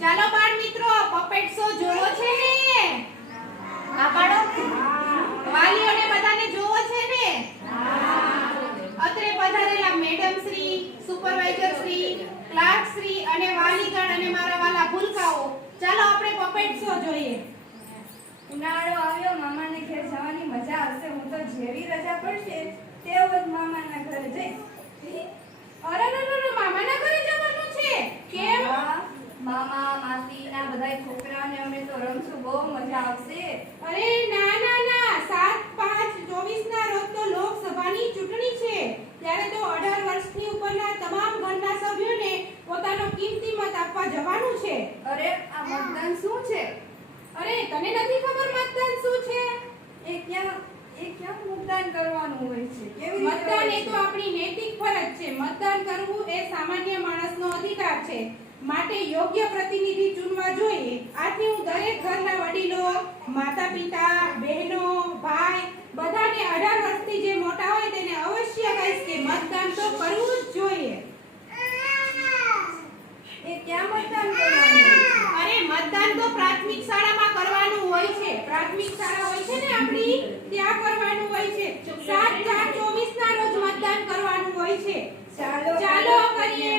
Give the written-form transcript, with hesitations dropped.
ચાલો બાળ મિત્રો, પપેટ શો જોવો છે ને? આ બાળો વાલીઓને બધાને જોવો છે ને? અત્રે પધારેલા madam Shri, supervisor Shri, clerk Shri અને વાલીગણ અને મારા વાલા ભૂલકાઓ, ચાલો આપણે પપેટ શો જોઈએ. ઉનાળો આવ્યો, મામાને ઘરે જવાની મજા આવશે. હું તો જેવી રજા પડશે તેવો જ મામાના ઘરે જઈશ. અરે મામાના ઘરે જવાનું છે? કેમ? મામા માસી ના બધાય છોકરાને અમે તો રમશું, બહુ મજા આવશે. અરે ના 7/5/24 ના રોજ તો લોકસભાની ચૂંટણી છે. ત્યારે તો 18 વર્ષની ઉપરના તમામ ઘરના સભ્યોને પોતાનો કિંમતી મત આપવા જવાનું છે. અરે આ મતદાન શું છે? અરે તને નથી ખબર મતદાન શું છે? એ ક્યાં મતદાન કરવાનું હોય છે? કેવી રીતે મતદાન હોય એ તો આપણી નૈતિક ફરજ છે. મતદાન કરવું એ સામાન્ય માણસનો અધિકાર છે. માટે યોગ્ય પ્રતિનિધિ ચૂનવા જોઈએ. આથી હું દરેક ઘરના વડીલો, માતા-પિતા, બહેનો, ભાઈ બધાને 18 વર્ષથી જે મોટા હોય તેને અવશ્ય કહીશ કે મતદાન તો કરવું જ જોઈએ. એ ક્યાં મતદાન કરવાનું હોય છે? અરે મતદાન તો પ્રાથમિક શાળામાં કરવાનું હોય છે. પ્રાથમિક શાળા હોય છે ને આપણી, ત્યાં કરવાનું હોય છે. 7/4/24 ના રોજ મતદાન કરવાનું હોય છે. ચાલો કરીએ